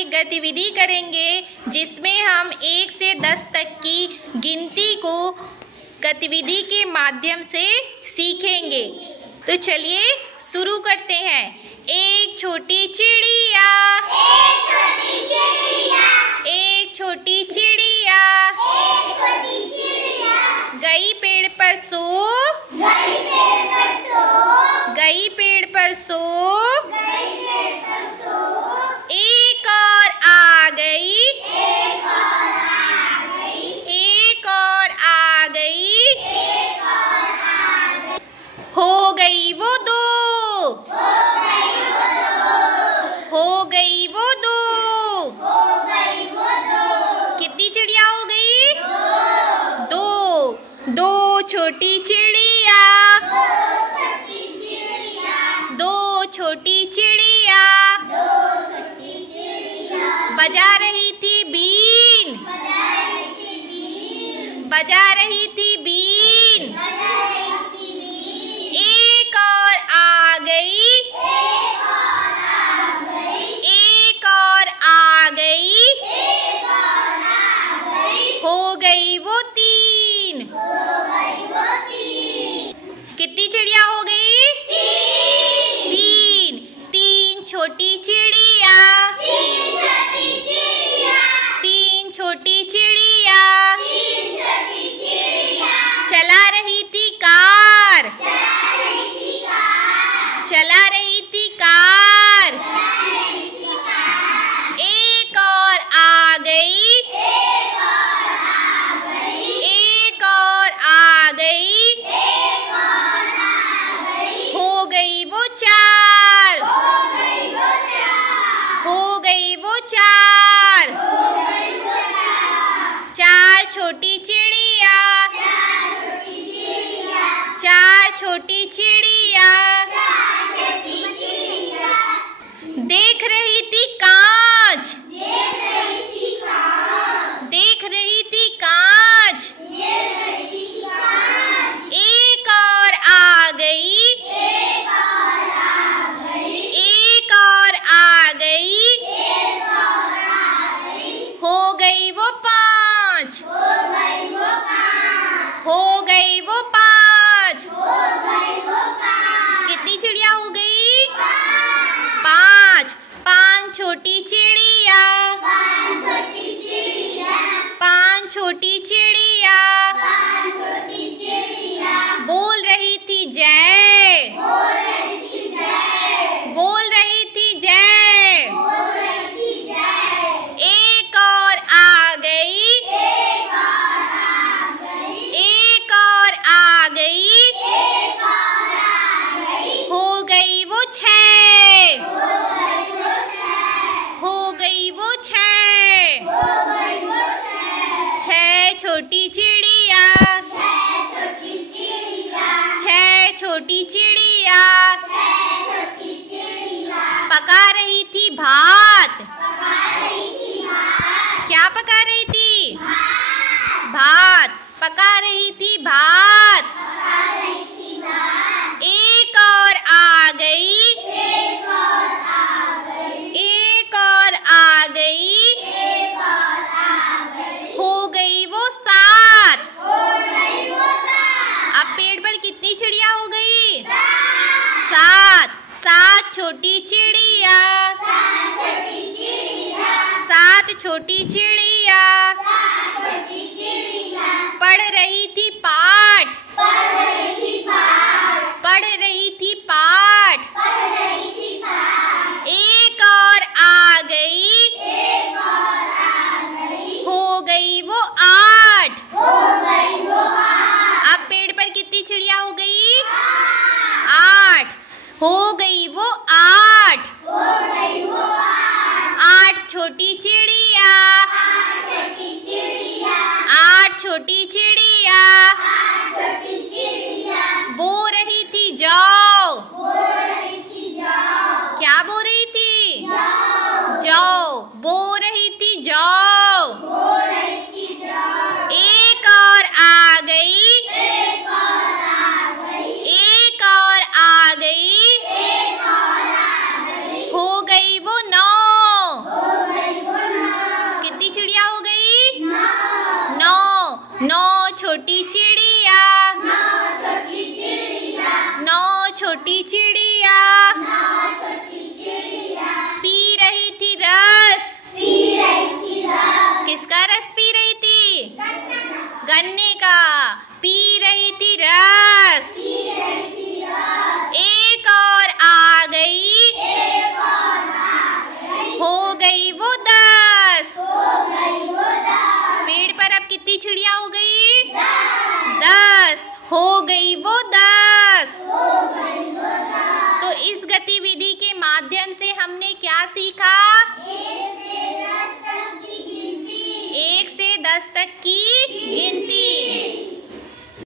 एक गतिविधि करेंगे जिसमें हम 1 से 10 तक की गिनती को गतिविधि के माध्यम से सीखेंगे। तो चलिए शुरू करते हैं। एक छोटी चिड़िया, एक छोटी चिड़िया, एक छोटी चिड़िया, एक छोटी चिड़िया, गई पेड़ पर सो, गई पेड़ पर सो, गई पेड़ पर सो, गई पेड़ पर सो, एक और आ गई, एक और आ गई, एक और आ गई, एक और आ गई, हो गई वो दो, हो गई वो दो, हो गई वो दो। हो गई वो दो, कितनी चिड़िया हो गई? दो, दो। दो छोटी चिड़िया, दो छोटी चिड़िया, दो छोटी चिड़िया, दो छोटी चिड़िया, बजा रही थी बीन, बजा रही थी बीन, बजा रही थी बीन, बजा रही थी बीन, एक और आ गई, एक और आ गई, एक और आ गई, एक और आ गई, हो गई वो तीन। हो गई वो तीन, कितनी चिड़िया हो गई? तीन, तीन। तीन छोटी चिड़िया, तीन छोटी चिड़िया, तीन छोटी चिड़िया, तीन छोटी चिड़िया, चला रही थी कार, चला रही थी कार, चला रही थी कार, चला रही थी कार, एक और आ गई, एक और आ गई, एक और आ गई, एक और आ गई, हो गई वो चार, हो गई वो चार, हो गई वो चार। हो गई वो चार, चार छोटी चिड़िया, चार छोटी चिड़िया, चार छोटी चिड़िया, चार छोटी चिड़िया, देख रही थी कांच, देख रही थी कांच, देख रही थी कांच, देख रही थी कांच, एक और आ गई, एक और आ गई, एक और आ गई, एक और आ गई, हो गई वो पांच, हो गई वो पांच, हो गई वो पांच। हो गई वो पांच, कितनी चिड़िया हो गई? पांच, पांच। पांच छोटी चिड़िया, पांच छोटी चिड़िया, पांच छोटी चिड़िया, पांच छोटी चिड़िया, बोल रही थी जय, बोल रही थी जय, बोल रही थी जय, बोल रही थी जय, एक और आ गई, एक और आ गई, एक और आ गई, एक और आ गई, हो गई वो छह, हो गई वो छह, हो गई वो छह। हो गई वो छह, छह छोटी चिड़िया, छह छोटी चिड़िया, छह छोटी चिड़िया, छह छोटी चिड़िया, पका रही थी भात। पका रही थी भात, क्या पका रही थी? भात, भात। पका रही थी भात, पका रही थी भात, एक और आ गई, एक और आ गई, एक और आ गई, एक और आ गई, हो गई वो सात। हो गई वो सात, अब पेड़ पर कितनी चिड़िया हो गई? सात, सात। सात छोटी चिड़िया, सात छोटी चिड़िया, सात छोटी चिड़िया, सात छोटी चिड़िया, पढ़ रही थी पाठ, पढ़ रही थी पाठ, पढ़ रही थी पाठ, पढ़ रही थी पाठ, एक और आ गई, एक और आ गई, हो गई वो आठ। हो गई वो आठ, अब पेड़ पर कितनी चिड़िया हो गई? आठ, आठ। हो गई वो आठ। हो गई वो आठ, आठ छोटी चिड़िया, आठ छोटी चिड़िया, आठ छोटी चिड़िया, आठ छोटी चिड़िया, बो रही थी जाओ। बोल रही थी जाओ, क्या बो रही थी? जाओ, जाओ। बो रही थी जाओ। बोल रही थी जाओ, एक और आ गई, एक और आ गई, एक और आ गई, एक और आ गई, हो गई वो नौ। हो गई हो गई।